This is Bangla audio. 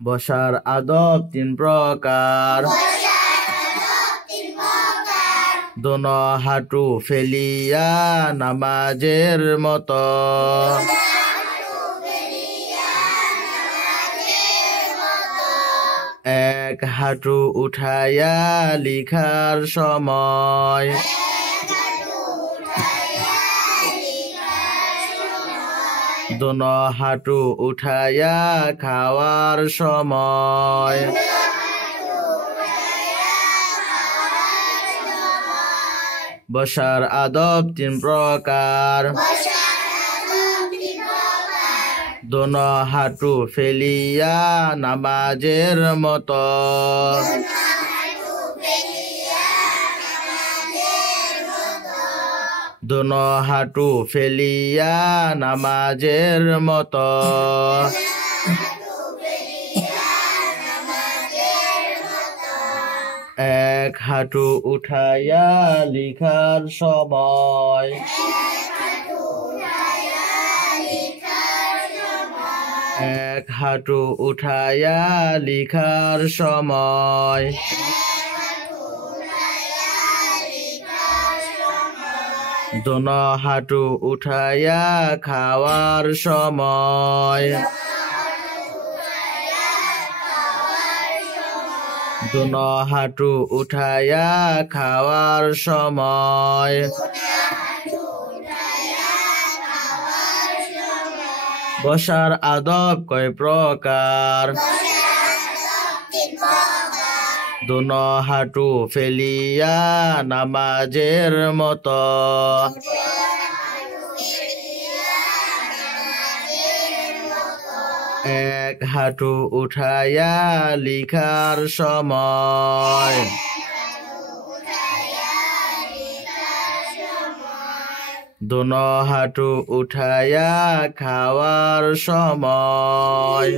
বসার আদব তিন প্রকার দোনো হাঁটু ফেলিয়া নামাজের মতো এক হাঁটু উঠাইয়া লিখার সময় দোনো হাঁটু উঠাইয়া খাওয়ার সময় বসার আদব তিন প্রকার দোনো হাঁটু ফেলিয়া নামাজের মতো দোনো হাঁটু ফেলিয়া নামাজের মতো এক হাঁটু উঠাইয়া লিখার সময় এক হাঁটু উঠাইয়া লিখার সময় দোনো হাঁটু উঠাইয়া খাওয়ার সময় দোনো হাঁটু উঠাইয়া খাওয়ার সময় বসার আদব কয় প্রকার দোনো হাঁটু ফেলিয়া নামাজের মতো এক হাঁটু উঠাইয়া লিখার সময় দোনো হাঁটু উঠাইয়া খাওয়ার সময়